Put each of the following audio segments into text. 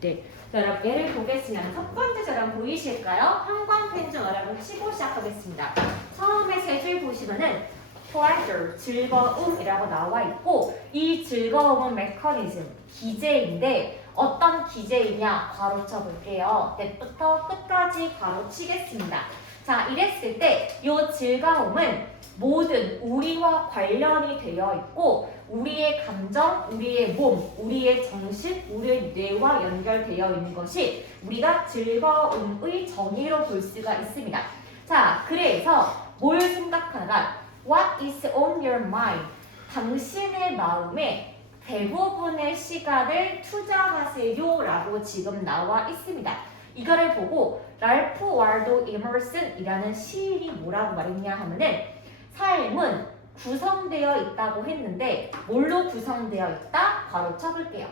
네. 자, 여러분 예를 보겠습니다. 첫 번째 저랑 보이실까요? 형광펜 좀 여러분 치고 시작하겠습니다. 처음에 세 줄 보시면은 pleasure, 즐거움이라고 나와 있고 이 즐거움은 mechanism, 기제인데 어떤 기제이냐 괄호쳐 볼게요. 때부터 끝까지 괄호치겠습니다. 자, 이랬을 때 이 즐거움은 모든 우리와 관련이 되어 있고 우리의 감정, 우리의 몸, 우리의 정신, 우리의 뇌와 연결되어 있는 것이 우리가 즐거움의 정의로 볼 수가 있습니다. 자, 그래서 뭘 생각하나? What is on your mind? 당신의 마음에 대부분의 시간을 투자하세요 라고 지금 나와 있습니다. 이거를 보고 랄프 월도 이머슨이라는 시인이 뭐라고 말했냐 하면은 삶은 구성되어 있다고 했는데 뭘로 구성되어 있다? 바로 쳐볼게요.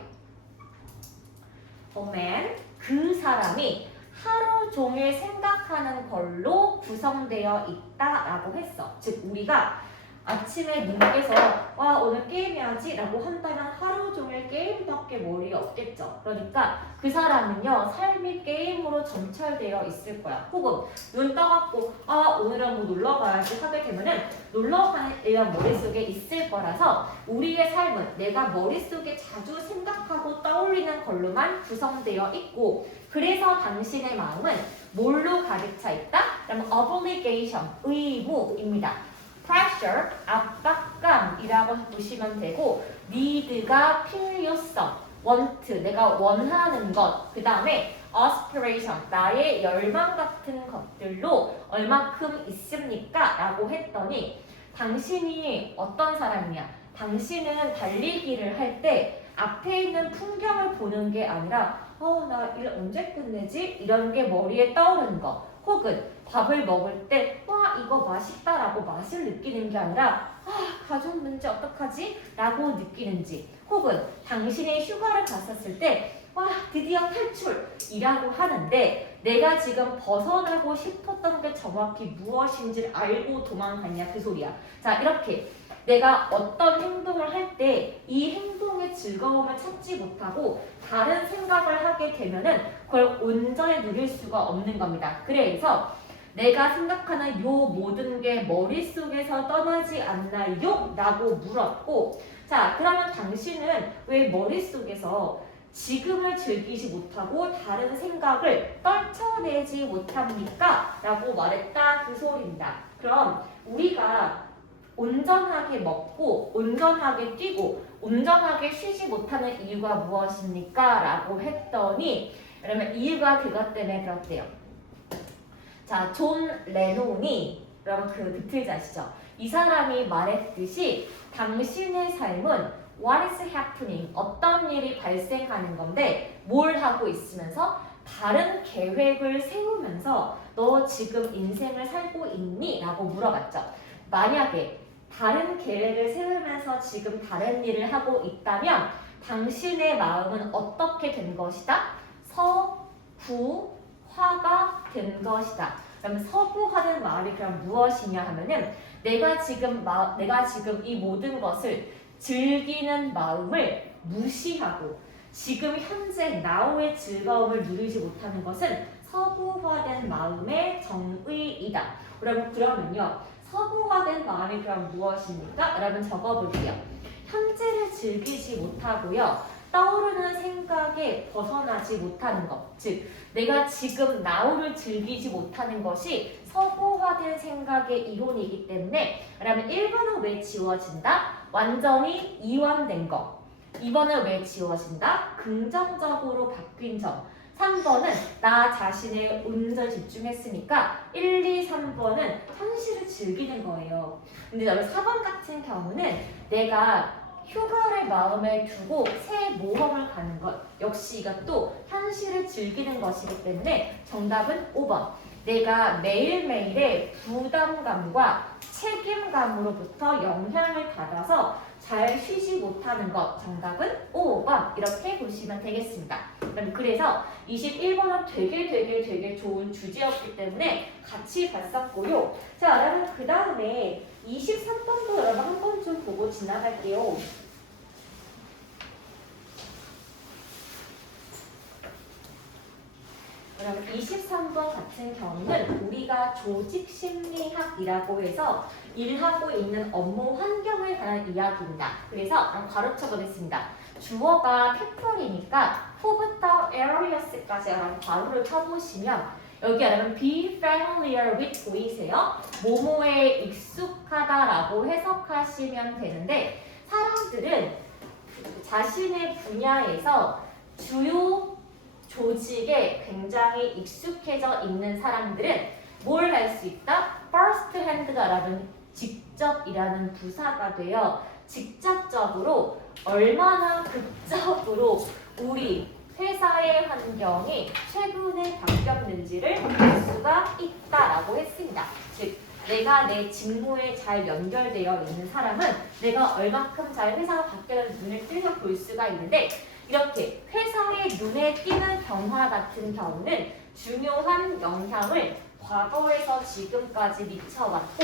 보면 그 사람이 하루 종일 생각하는 걸로 구성되어 있다라고 했어. 즉 우리가 아침에 눈 깨서 와 오늘 게임해야지 라고 한다면 하루 종일 게임밖에 머리에 없겠죠. 그러니까 그 사람은요 삶이 게임으로 점철되어 있을 거야. 혹은 눈 떠갖고 아 오늘은 뭐 놀러 가야지 하게 되면은 놀러 가는 일은 머릿속에 있을 거라서 우리의 삶은 내가 머릿속에 자주 생각하고 떠올리는 걸로만 구성되어 있고 그래서 당신의 마음은 뭘로 가득 차 있다? 그러면 obligation, 의무입니다. pressure, 압박감이라고 보시면 되고 need가 필요성, want, 내가 원하는 것, 그 다음에 aspiration, 나의 열망 같은 것들로 얼마큼 있습니까? 라고 했더니 당신이 어떤 사람이냐? 당신은 달리기를 할 때 앞에 있는 풍경을 보는 게 아니라 나 일 언제 끝내지? 이런 게 머리에 떠오르는 거 혹은 밥을 먹을 때 와 이거 맛있다라고 맛을 느끼는 게 아니라 가족 문제 어떡하지? 라고 느끼는지 혹은 당신의 휴가를 갔었을 때 와 드디어 탈출이라고 하는데 내가 지금 벗어나고 싶었던 게 정확히 무엇인지를 알고 도망갔냐 그 소리야. 자 이렇게 내가 어떤 행동을 할 때 이 행동의 즐거움을 찾지 못하고 다른 생각을 하게 되면은 그걸 온전히 누릴 수가 없는 겁니다. 그래서 내가 생각하는 요 모든 게 머릿속에서 떠나지 않나요? 라고 물었고 자 그러면 당신은 왜 머릿속에서 지금을 즐기지 못하고 다른 생각을 떨쳐내지 못합니까? 라고 말했다 그 소리입니다. 그럼 우리가 온전하게 먹고 온전하게 뛰고 온전하게 쉬지 못하는 이유가 무엇입니까? 라고 했더니 그러면 이유가 그것 때문에 그렇대요. 자, 존 레논이 여러분 그 비틀즈 아시죠? 이 사람이 말했듯이 당신의 삶은 what is happening 어떤 일이 발생하는 건데 뭘 하고 있으면서 다른 계획을 세우면서 너 지금 인생을 살고 있니? 라고 물어봤죠. 만약에 다른 계획을 세우면서 지금 다른 일을 하고 있다면 당신의 마음은 어떻게 된 것이다? 서구화가 된 것이다. 그럼 서구화된 마음이 그럼 무엇이냐 하면은 내가 지금 이 모든 것을 즐기는 마음을 무시하고 지금 현재 now의 즐거움을 누리지 못하는 것은 서구화된 마음의 정의이다. 그러면요. 서구화된 마음이 그럼 무엇입니까? 여러분 적어볼게요. 현재를 즐기지 못하고요. 떠오르는 생각에 벗어나지 못하는 것. 즉, 내가 지금 now를 즐기지 못하는 것이 서구화된 생각의 이론이기 때문에 그러면 1번은 왜 지워진다? 완전히 이완된 것. 2번은 왜 지워진다? 긍정적으로 바뀐 점. 3번은 나 자신에 온전히 집중했으니까 1, 2, 3번은 현실을 즐기는 거예요. 근데 여러분 4번 같은 경우는 내가 휴가를 마음에 두고 새 모험을 가는 것 역시 이것도 현실을 즐기는 것이기 때문에 정답은 5번. 내가 매일매일의 부담감과 책임감으로부터 영향을 받아서 잘 쉬지 못하는 것 정답은 5번 이렇게 보시면 되겠습니다. 그래서 21번은 되게 좋은 주제였기 때문에 같이 봤었고요. 자 여러분 그 다음에 23번도 여러분 한 번 좀 보고 지나갈게요. 그럼 23번 같은 경우는 우리가 조직심리학이라고 해서 일하고 있는 업무 환경에 관한 이야기입니다. 그래서 가로쳐 보겠습니다. 주어가 people이니까 who부터 areas까지 가로를 쳐보시면 여기 여러분 be familiar with 보이세요? 뭐뭐에 익숙하다라고 해석하시면 되는데 사람들은 자신의 분야에서 주요 조직에 굉장히 익숙해져 있는 사람들은 뭘 할 수 있다? first hand가 여러분 직접이라는 부사가 되어 직접적으로 얼마나 극적으로 우리 회사의 환경이 최근에 바뀌었는지를 볼 수가 있다라고 했습니다. 즉 내가 내 직무에 잘 연결되어 있는 사람은 내가 얼마큼 잘 회사가 바뀌었는지 눈을 뜨고 볼 수가 있는데 이렇게 회사의 눈에 띄는 변화 같은 경우는 중요한 영향을 과거에서 지금까지 미쳐왔고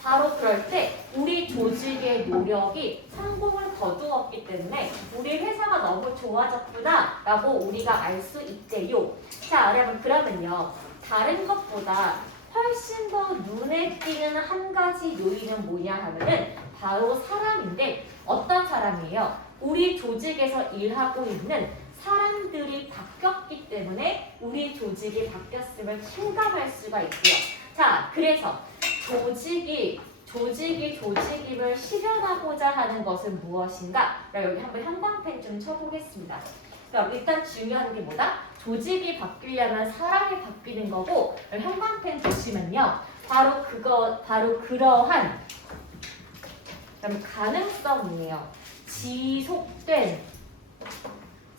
바로 그럴 때 우리 조직의 노력이 성공을 거두었기 때문에 우리 회사가 너무 좋아졌구나 라고 우리가 알 수 있대요. 자 여러분 그러면요 다른 것보다 훨씬 더 눈에 띄는 한 가지 요인은 뭐냐 하면은 바로 사람인데 어떤 사람이에요? 우리 조직에서 일하고 있는 사람들이 바뀌었기 때문에 우리 조직이 바뀌었음을 실감할 수가 있고요. 자, 그래서 조직임을 실현하고자 하는 것은 무엇인가? 여기 한번 형광펜 좀 쳐보겠습니다. 그럼 일단 중요한 게 뭐다? 조직이 바뀌려면 사람이 바뀌는 거고 형광펜 보시면요. 바로 그러한 가능성이에요. 지속된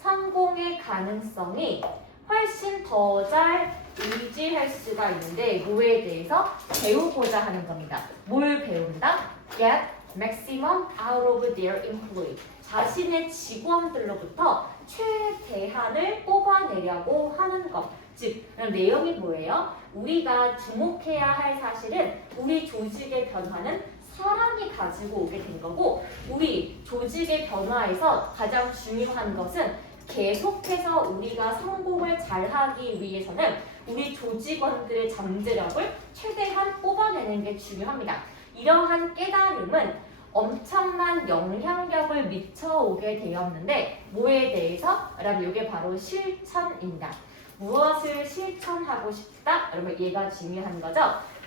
성공의 가능성이 훨씬 더 잘 유지할 수가 있는데 뭐에 대해서 배우고자 하는 겁니다. 뭘 배운다? Get maximum out of their employee. 자신의 직원들로부터 최대한을 뽑아내려고 하는 것. 즉, 내용이 뭐예요? 우리가 주목해야 할 사실은 우리 조직의 변화는 사람이 가지고 오게 된 거고 우리 조직의 변화에서 가장 중요한 것은 계속해서 우리가 성공을 잘하기 위해서는 우리 조직원들의 잠재력을 최대한 뽑아내는 게 중요합니다. 이러한 깨달음은 엄청난 영향력을 미쳐오게 되었는데 뭐에 대해서? 여러분 이게 바로 실천입니다. 무엇을 실천하고 싶다? 여러분 얘가 중요한 거죠.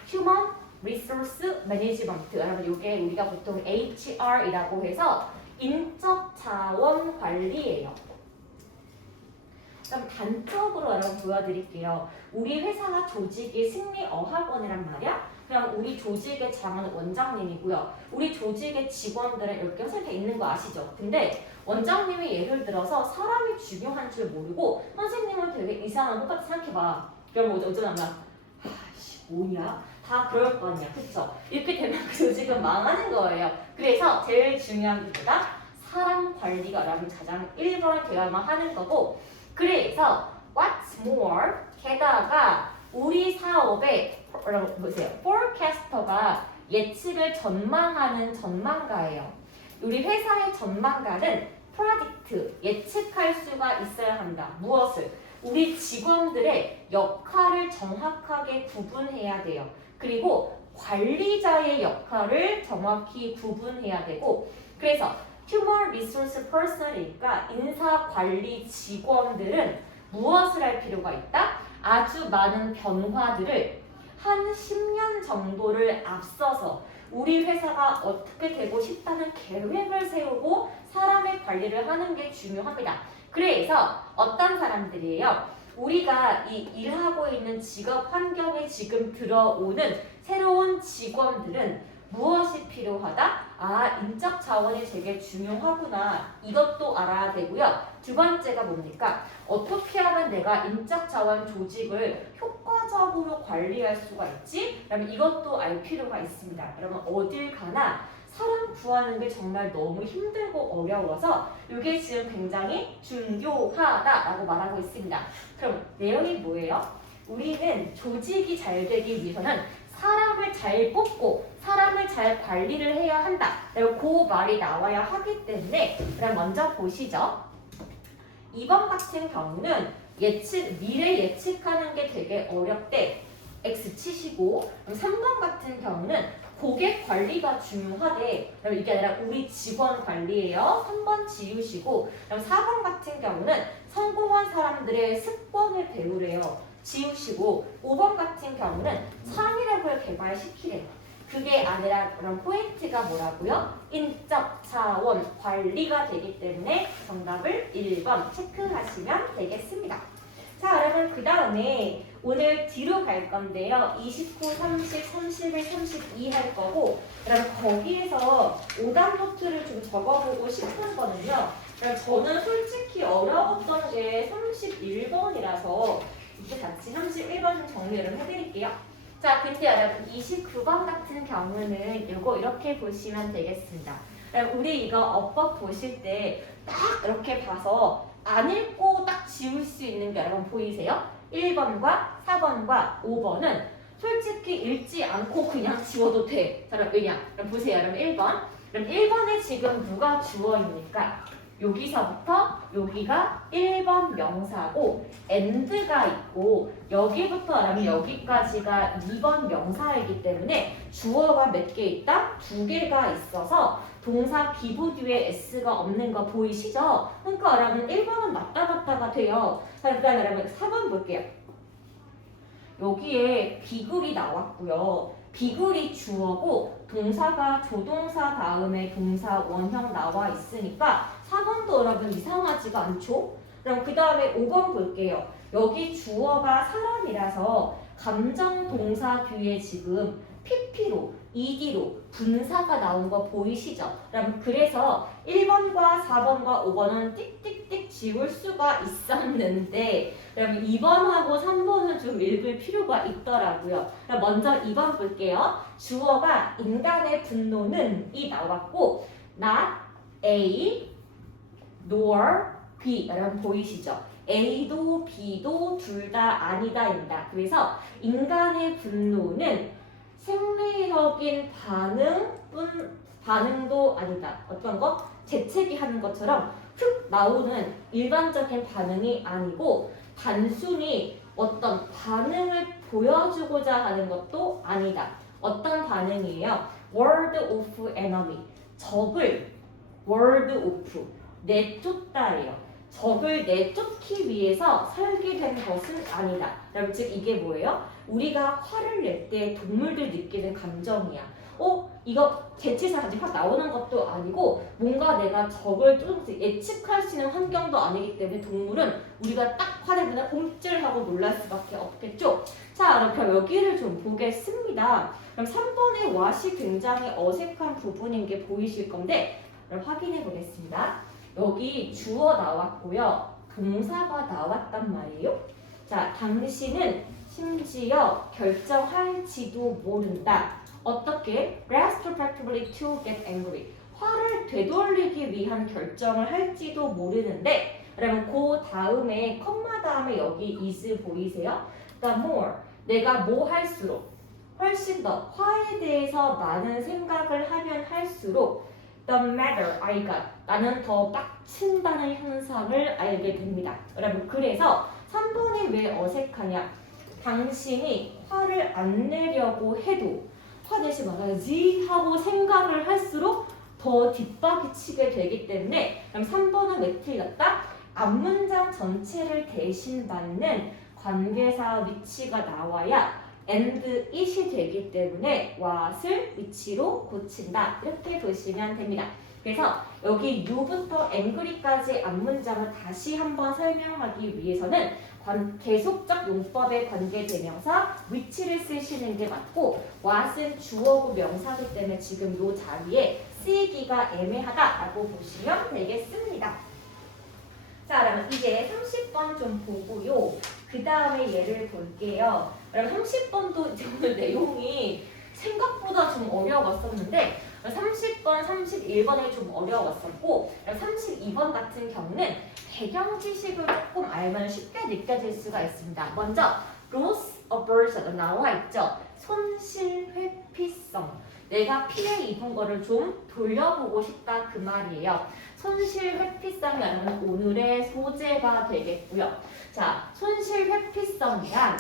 Human Resource Management. 여러분 이게 우리가 보통 HR이라고 해서 인적 자원 관리예요. 그럼 단적으로 여러분 보여드릴게요. 우리 회사가 조직이 승리어학원이란 말이야. 그럼 우리 조직의 장은 원장님이고요. 우리 조직의 직원들은 이렇게 선생님이 있는 거 아시죠? 근데 원장님이 예를 들어서 사람이 중요한 줄 모르고 선생님은 되게 이상한 똑같이 생각해봐. 그러면 어쩌냐면 뭐냐? 다 그럴 거 아니야. 그쵸? 이렇게 되면 그 조직은 망하는 거예요. 그래서 제일 중요한 게 뭐다? 사람 관리가 여러분 가장 1번 되어야만 하는 거고 그래서 what's more 게다가 우리 사업의 보세요. forecaster가 예측을 전망하는 전망가예요. 우리 회사의 전망가는 predict 예측할 수가 있어야 합니다. 무엇을? 우리 직원들의 역할을 정확하게 구분해야 돼요. 그리고 관리자의 역할을 정확히 구분해야 되고 그래서 Human Resource Person이니까 인사관리 직원들은 무엇을 할 필요가 있다? 아주 많은 변화들을 한 10년 정도를 앞서서 우리 회사가 어떻게 되고 싶다는 계획을 세우고 사람의 관리를 하는 게 중요합니다. 그래서 어떤 사람들이에요? 우리가 이 일하고 있는 직업 환경에 지금 들어오는 새로운 직원들은 무엇이 필요하다? 인적 자원이 되게 중요하구나. 이것도 알아야 되고요. 두 번째가 뭡니까? 어떻게 하면 내가 인적 자원 조직을 효과적으로 관리할 수가 있지? 그러면 이것도 알 필요가 있습니다. 여러분 어딜 가나 사람 구하는 게 정말 너무 힘들고 어려워서 이게 지금 굉장히 중요하다라고 말하고 있습니다. 그럼 내용이 뭐예요? 우리는 조직이 잘 되기 위해서는 사람을 잘 뽑고 사람을 잘 관리를 해야 한다. 그 말이 나와야 하기 때문에 그럼 먼저 보시죠. 2번 같은 경우는 미래 예측하는 게 되게 어렵대. X 치시고, 그럼 3번 같은 경우는 고객 관리가 중요하대. 그럼 이게 아니라 우리 직원 관리예요. 3번 지우시고, 그럼 4번 같은 경우는 성공한 사람들의 습관을 배우래요. 지우시고, 5번 같은 경우는 창의력을 개발시키래. 그게 아니라 그런 포인트가 뭐라고요? 인적 차원 관리가 되기 때문에 정답을 1번 체크하시면 되겠습니다. 자, 여러분 그 다음에 오늘 뒤로 갈 건데요. 29, 30, 31, 32 할 거고, 그다음 거기에서 오답 노트를 좀 적어보고 싶은 거는요. 저는 솔직히 어려웠던 게 31번이라서 이제 같이 31번 정리를 해드릴게요. 자, 근데 여러분 29번 같은 경우는 이거 이렇게 보시면 되겠습니다. 우리 이거 어법 보실 때 딱 이렇게 봐서 안 읽고 딱 지울 수 있는 게 여러분 보이세요? 1번과 4번과 5번은 솔직히 읽지 않고 그냥 지워도 돼. 자, 그럼 왜냐? 그럼 보세요. 여러분 1번. 그럼 1번에 지금 누가 주어입니까? 여기서부터 여기가 1번 명사고 and가 있고 여기부터 그러면 여기까지가 2번 명사이기 때문에 주어가 몇 개 있다? 2개가 있어서 동사 기부 뒤에 s가 없는 거 보이시죠? 그러니까 여러분 1번은 맞다 맞다가 돼요. 자, 그 다음에 여러분 4번 볼게요. 여기에 비글이 나왔고요. 비글이 주어고 동사가 조동사 다음에 동사 원형 나와 있으니까 4번도 여러분 이상하지가 않죠? 그럼 그 다음에 5번 볼게요. 여기 주어가 사람이라서 감정 동사 뒤에 지금 PP로, ED로 분사가 나온 거 보이시죠? 그럼 그래서 1번과 4번과 5번은 띡띡띡 지울 수가 있었는데 그럼 2번하고 3번은 좀 읽을 필요가 있더라고요. 그럼 먼저 2번 볼게요. 주어가 인간의 분노는 이 나왔고 not A nor B 여러분 보이시죠? A도 B도 둘 다 아니다입니다. 그래서 인간의 분노는 생리적인 반응도 아니다. 어떤 거? 재채기 하는 것처럼 훅 나오는 일반적인 반응이 아니고 단순히 어떤 반응을 보여주고자 하는 것도 아니다. 어떤 반응이에요? word of enemy. 적을 word of 내쫓다예요. 적을 내쫓기 위해서 설계된 것은 아니다. 그럼 즉 이게 뭐예요? 우리가 화를 낼 때 동물들 느끼는 감정이야. 이거 개체사 같이 확 나오는 것도 아니고 뭔가 내가 적을 조금씩 예측할 수 있는 환경도 아니기 때문에 동물은 우리가 딱 화를 내면 옴찔하고 놀랄 수밖에 없겠죠. 자, 그럼 여기를 좀 보겠습니다. 그럼 3번의 what이 굉장히 어색한 부분인 게 보이실 건데 그럼 확인해 보겠습니다. 여기 주어 나왔고요. 동사가 나왔단 말이에요. 자, 당신은 심지어 결정할지도 모른다. 어떻게? retrospectively to get angry. 화를 되돌리기 위한 결정을 할지도 모르는데 그러면 그 다음에 컴마 다음에 여기 is 보이세요? the more 내가 뭐 할수록 훨씬 더 화에 대해서 많은 생각을 하면 할수록 the matter I got 나는 더 빡친다는 현상을 알게 됩니다. 여러분 그래서 3번이 왜 어색하냐? 당신이 화를 안 내려고 해도 화내지 말아야지 하고 생각을 할수록 더 뒷박이 치게 되기 때문에 그럼 3번은 왜 틀렸다? 앞문장 전체를 대신 받는 관계사 위치가 나와야 and it이 되기 때문에 what을 위치로 고친다. 이렇게 보시면 됩니다. 그래서 여기 you부터 angry까지 앞문장을 다시 한번 설명하기 위해서는 계속적 용법의 관계대명사 위치를 쓰시는 게 맞고 what은 주어고 명사기 때문에 지금 이 자리에 쓰이기가 애매하다라고 보시면 되겠습니다. 자, 그러면 이제 30번 좀 보고요. 그 다음에 얘를 볼게요. 그럼 30번도 오늘 내용이 생각보다 좀 어려웠었는데 30번, 31번이 좀 어려웠었고 32번 같은 경우는 배경 지식을 조금 알면 쉽게 느껴질 수가 있습니다. 먼저 loss aversion 나와 있죠. 손실 회피성. 내가 피해 입은 거를 좀 돌려보고 싶다 그 말이에요. 손실 회피성이라는 오늘의 소재가 되겠고요. 자, 손실 회피성이란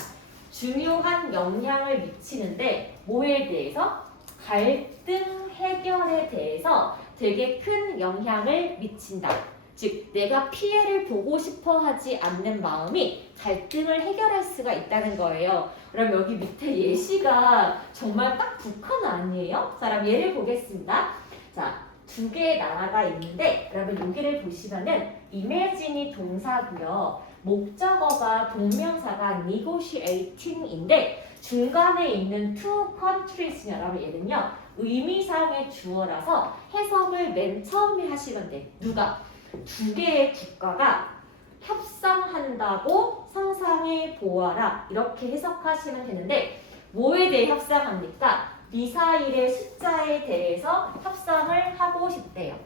중요한 영향을 미치는데 뭐에 대해서? 갈등 해결에 대해서 되게 큰 영향을 미친다. 즉 내가 피해를 보고 싶어 하지 않는 마음이 갈등을 해결할 수가 있다는 거예요. 그럼 여기 밑에 예시가 정말 딱 북한 아니에요? 자, 그럼 예를 보겠습니다. 자, 두 개의 나라가 있는데 여러분 여기를 보시면은 imagine이 동사고요. 목적어가 동명사가 negotiating인데 중간에 있는 two countries 여러분 얘는요 의미상의 주어라서 해석을 맨 처음에 하시면 돼. 누가? 두 개의 국가가 협상한다고 상상해 보아라 이렇게 해석하시면 되는데 뭐에 대해 협상합니까? 미사일의 숫자에 대해서 협상을 하고 싶대요.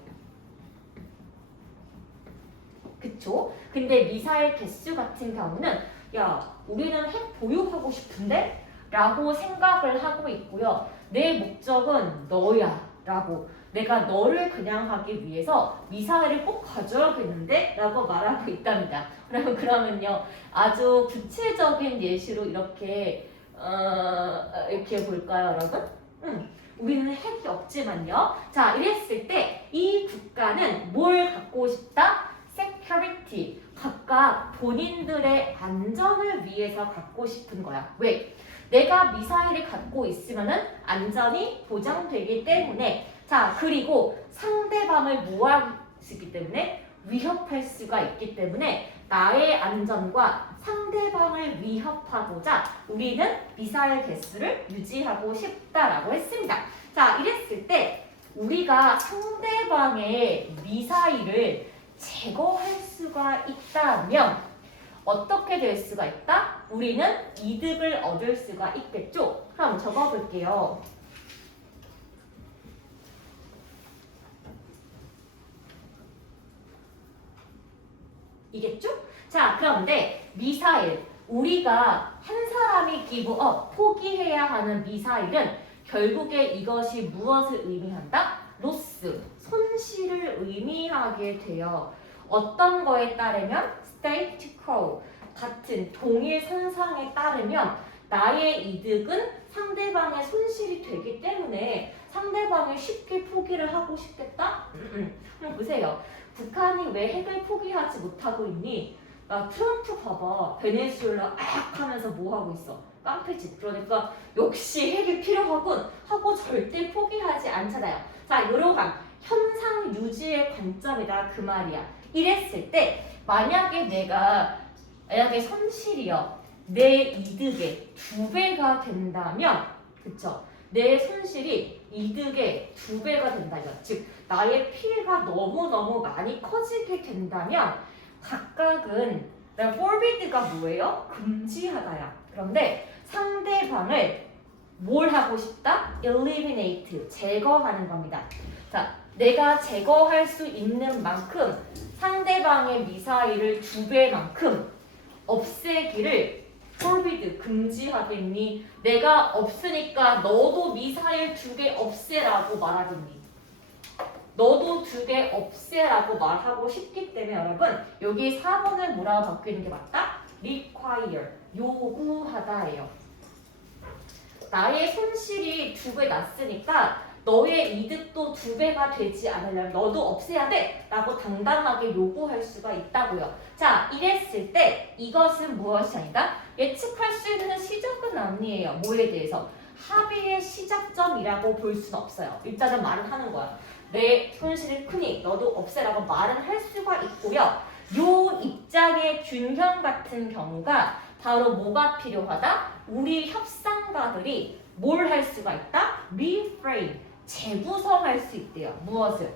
그쵸? 근데 미사일 개수 같은 경우는 야 우리는 핵 보유하고 싶은데? 라고 생각을 하고 있고요. 내 목적은 너야 라고 내가 너를 그냥 하기 위해서 미사일을 꼭 가져야겠는데? 라고 말하고 있답니다. 그러면요 아주 구체적인 예시로 이렇게 볼까요 여러분? 우리는 핵이 없지만요. 자 이랬을 때 이 국가는 뭘 갖고 싶다? security. 각각 본인들의 안전을 위해서 갖고 싶은 거야. 왜? 내가 미사일을 갖고 있으면은 안전이 보장되기 때문에 자 그리고 상대방을 무할 수 있기 때문에 위협할 수가 있기 때문에 나의 안전과 상대방을 위협하고자 우리는 미사일 개수를 유지하고 싶다라고 했습니다. 자 이랬을 때 우리가 상대방의 미사일을 제거할 수가 있다면 어떻게 될 수가 있다? 우리는 이득을 얻을 수가 있겠죠? 그럼 적어볼게요. 이겠죠? 자, 그런데 미사일, 우리가 한 사람이 기브업, 포기해야 하는 미사일은 결국에 이것이 무엇을 의미한다? 로스, 손실을 의미하게 돼요. 어떤 거에 따르면 state quo, 같은 동일 선상에 따르면 나의 이득은 상대방의 손실이 되기 때문에 상대방이 쉽게 포기를 하고 싶겠다? 그럼 보세요. 북한이 왜 핵을 포기하지 못하고 있니? 트럼프 봐봐. 베네수엘라 악 하면서 뭐 하고 있어? 깡패짓. 그러니까 역시 핵이 필요하군 하고 절대 포기하지 않잖아요. 자, 이러한 현상 유지의 관점이다 그 말이야. 이랬을 때 만약에 만약에 손실이요. 내 이득의 2배가 된다면 그쵸? 내 손실이 이득의 2배가 된다면 즉 나의 피해가 너무너무 많이 커지게 된다면 각각은 forbid가 뭐예요? 금지하다야. 그런데 상대방을 뭘 하고 싶다? eliminate, 제거하는 겁니다. 자, 내가 제거할 수 있는 만큼 상대방의 미사일을 2배만큼 없애기를 forbid, 금지하겠니? 내가 없으니까 너도 미사일 2개 없애라고 말하겠니? 너도 2개 없애라고 말하고 싶기 때문에 여러분 여기 4번을 뭐라고 바뀌는 게 맞다? require, 요구하다예요. 나의 손실이 2배 났으니까 너의 이득도 2배가 되지 않으려면 너도 없애야 돼 라고 당당하게 요구할 수가 있다고요. 자, 이랬을 때 이것은 무엇이 아니다? 예측할 수 있는 시작은 아니에요. 뭐에 대해서? 합의의 시작점이라고 볼 수는 없어요. 일단은 말은 하는 거야. 내 손실이 크니 너도 없애라고 말은 할 수가 있고요. 요 입장의 균형 같은 경우가 바로 뭐가 필요하다? 우리 협상가들이 뭘 할 수가 있다? reframe, 재구성할 수 있대요. 무엇을?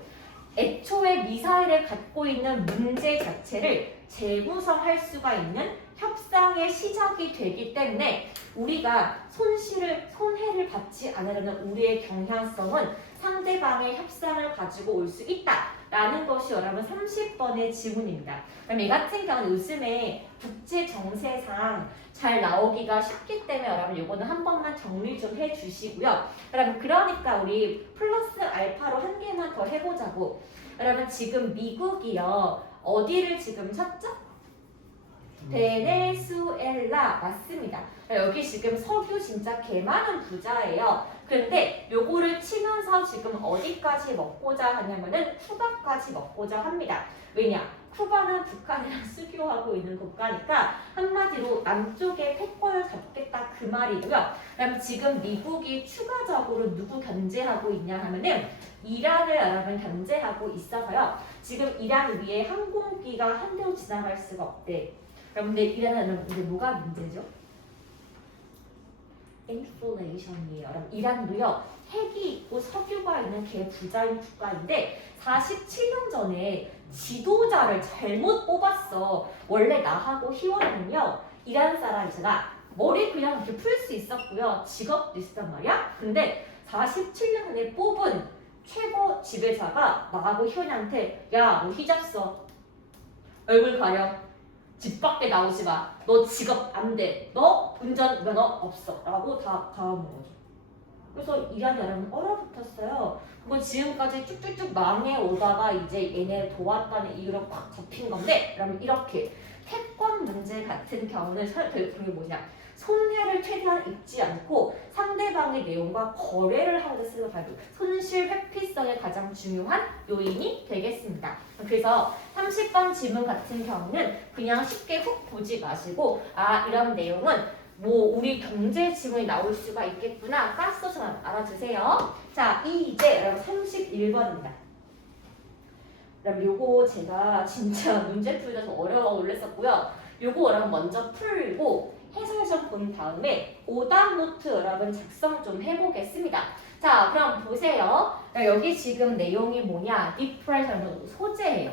애초에 미사일을 갖고 있는 문제 자체를 재구성할 수가 있는 협상의 시작이 되기 때문에 우리가 손해를 받지 않으려는 우리의 경향성은 상대방의 협상을 가지고 올 수 있다 라는 것이 여러분 30번의 지문입니다. 그럼 이 같은 경우는 요즘에 국제 정세상 잘 나오기가 쉽기 때문에 여러분 이거는 한 번만 정리 좀 해주시고요. 여러분 그러니까 우리 플러스 알파로 한 개만 더 해보자고. 여러분 지금 미국이요. 어디를 지금 찾죠? 베네수엘라 맞습니다. 여기 지금 석유 진짜 개 많은 부자예요. 그런데 요거를 치면서 지금 어디까지 먹고자 하냐면은 쿠바까지 먹고자 합니다. 왜냐? 쿠바는 북한이랑 수교하고 있는 국가니까 한마디로 남쪽에 패권을 잡겠다 그 말이고요. 그럼 지금 미국이 추가적으로 누구 견제하고 있냐 하면은 이란을 여러분 견제하고 있어서요. 지금 이란 위에 항공기가 한 대도 지나갈 수가 없대. 여러분들 이란은 이제 뭐가 문제죠? 인플레이션이에요. 여러분 이란도요 핵이 있고 석유가 있는 개 부자인 국가인데 47년 전에 지도자를 잘못 뽑았어. 원래 나하고 희원은요 이란 사람이잖아. 머리 그냥 이렇게 풀 수 있었고요. 직업도 있었단 말이야. 근데 47년 전에 뽑은 최고 지배자가 나하고 희원한테 야 너 히잡 써. 얼굴 가려. 집 밖에 나오지 마. 너 직업 안 돼. 너 운전 면허 없어. 라고 다 가아먹은 거죠. 그래서 이란 여러분 얼어붙었어요. 그건 지금까지 쭉쭉쭉 망해오다가 이제 얘네 도왔다는 이유로 꽉 잡힌 건데 그러면 이렇게 패권 문제 같은 경우는 그게 뭐냐. 손해를 최대한 입지 않고 상대방의 내용과 거래를 하는 데 쓰는 발표. 손실 회피성의 가장 중요한 요인이 되겠습니다. 그래서 30번 지문 같은 경우는 그냥 쉽게 훅 보지 마시고 아 이런 내용은 뭐 우리 경제 지문이 나올 수가 있겠구나 가스도서 알아주세요. 자 이제 여러분 31번입니다. 그럼 요거 제가 진짜 문제 풀기가 좀 어려워 놀랬었고요. 요거 여러분 먼저 풀고 해설 좀 본 다음에 오답 노트 여러분 작성 좀 해보겠습니다. 자 그럼 보세요. 여기 지금 내용이 뭐냐? depression 소재예요.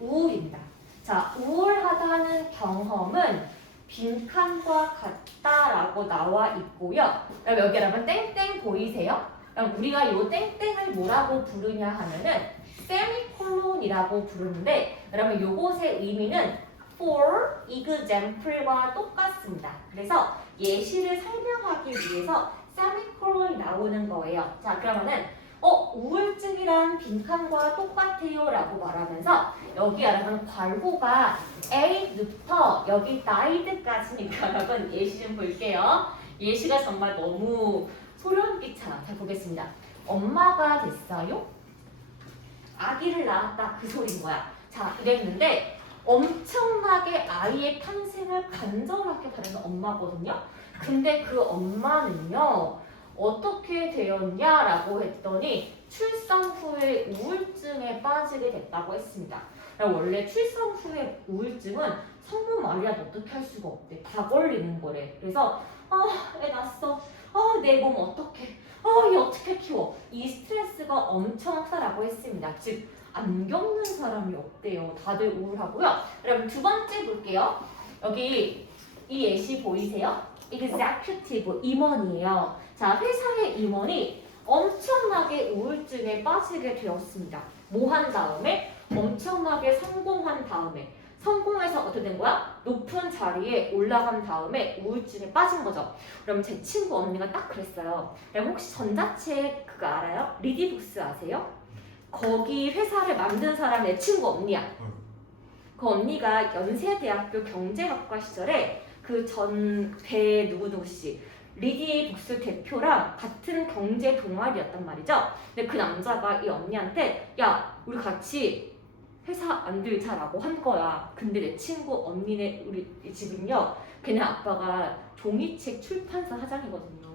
우울입니다. 자 우울하다는 경험은 빈칸과 같다라고 나와 있고요. 그럼 여기 여러분 땡땡 보이세요? 그럼 우리가 이 땡땡을 뭐라고 부르냐 하면은 세미콜론이라고 부르는데 여러분 요것의 의미는 for example과 똑같습니다. 그래서 예시를 설명하기 위해서 세미콜론이 나오는 거예요. 자 그러면은 우울증이란 빈칸과 똑같아요 라고 말하면서 여기 여러분 괄호가 A부터 여기 died까지니까 여러분 예시 좀 볼게요. 예시가 정말 너무 소름 끼쳐요. 잘 보겠습니다. 엄마가 됐어요? 아기를 낳았다 그 소리인 거야. 자 이랬는데 엄청나게 아이의 탄생을 간절하게 바라는 엄마거든요. 근데 그 엄마는요 어떻게 되었냐라고 했더니 출산 후에 우울증에 빠지게 됐다고 했습니다. 원래 출산 후에 우울증은 성모 마리아도 어떻게 할 수가 없대. 다 걸리는 거래. 그래서 애 낳았어. 내 몸 어떡해. 얘 어떻게 키워. 이 스트레스가 엄청 크다라고 했습니다. 즉 안 겪는 사람이 없대요. 다들 우울하고요. 여러분 두 번째 볼게요. 여기 이 예시 보이세요? executive 임원이에요. 자 회사의 임원이 엄청나게 우울증에 빠지게 되었습니다. 뭐 한 다음에? 엄청나게 성공한 다음에 성공해서 어떻게 된 거야? 높은 자리에 올라간 다음에 우울증에 빠진 거죠. 그럼 제 친구 언니가 딱 그랬어요. 혹시 전자책 그거 알아요? 리디북스 아세요? 거기 회사를 만든 사람이 내 친구 언니야. 그 언니가 연세대학교 경제학과 시절에 그 전 배 누구누구씨 리디북스 대표랑 같은 경제 동아리였단 말이죠. 근데 그 남자가 이 언니한테 야 우리 같이 회사 만들자라고 한 거야. 근데 내 친구 언니네 우리 지금요 걔네 아빠가 종이책 출판사 사장이거든요.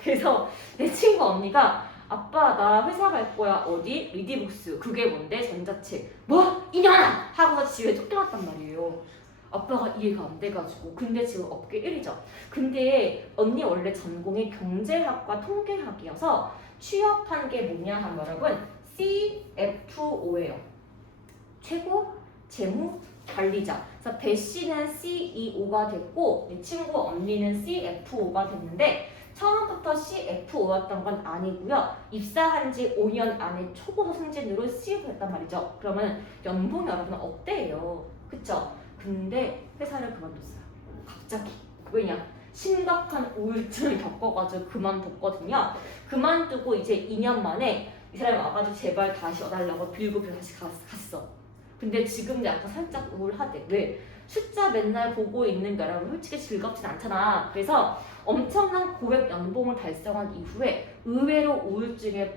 그래서 내 친구 언니가 아빠 나 회사 갈 거야. 어디? 리디북스. 그게 뭔데? 전자책. 뭐? 이년아! 하고서 집에 쫓겨났단 말이에요. 아빠가 이해가 안 돼가지고. 근데 지금 업계 1위죠. 근데 언니 원래 전공이 경제학과 통계학이어서 취업한 게 뭐냐 하면 여러분 CFO예요. 최고 재무 관리자. 그래서 배 씨는 CEO가 됐고 내 친구 언니는 CFO가 됐는데 처음부터 CFO였던 건 아니고요. 입사한 지 5년 안에 초고 승진으로 CFO 했단 말이죠. 그러면 연봉이 여러분 어때요? 그쵸? 근데 회사를 그만뒀어요. 갑자기. 왜냐? 심각한 우울증을 겪어가지고 그만뒀거든요. 그만두고 이제 2년 만에 이 사람이 와가지고 제발 다시 와달라고 빌고 다시 갔어. 근데 지금 약간 살짝 우울하대. 왜? 숫자 맨날 보고 있는 게 여러분 솔직히 즐겁진 않잖아. 그래서 엄청난 고액 연봉을 달성한 이후에 의외로 우울증에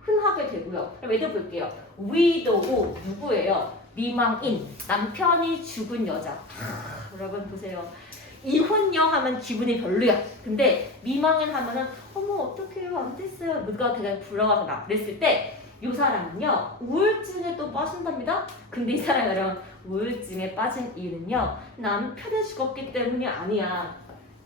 흔하게 되고요. 그럼 예를 볼게요. 위도우 누구예요? 미망인 남편이 죽은 여자. 여러분 보세요. 이혼녀 하면 기분이 별로야. 근데 미망인 하면은 어머 어떡해요 안 됐어요. 누가 되게 불러가서 나 그랬을 때 이 사람은요 우울증에 또 빠진답니다. 근데 이 사람이 여러분 우울증에 빠진 이유는요 남편이 죽었기 때문이 아니야.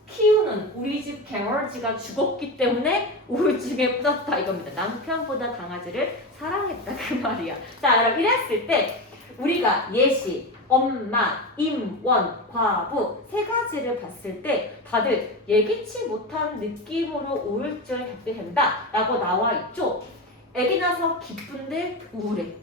키우는 우리 집 강아지가 죽었기 때문에 우울증에 빠졌다 이겁니다. 남편보다 강아지를 사랑했다 그 말이야. 자 여러분 이랬을 때 우리가 예시, 엄마, 임원, 과부 세 가지를 봤을 때 다들 예기치 못한 느낌으로 우울증을 겪게 된다 라고 나와 있죠. 애기 나서 기쁜데 우울해.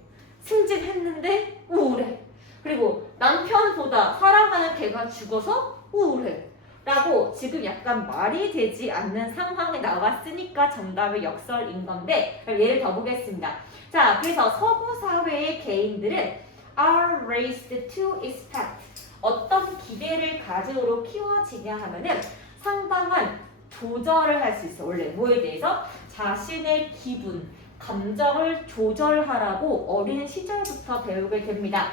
승진했는데 우울해. 그리고 남편보다 사랑하는 걔가 죽어서 우울해. 라고 지금 약간 말이 되지 않는 상황에 나왔으니까 정답이 역설인 건데 그럼 예를 더 보겠습니다. 자, 그래서 서구 사회의 개인들은 are raised to expect 어떤 기대를 가지고 키워지냐 하면은 상당한 조절을 할 수 있어. 원래 뭐에 대해서? 자신의 기분, 감정을 조절하라고 어린 시절부터 배우게 됩니다.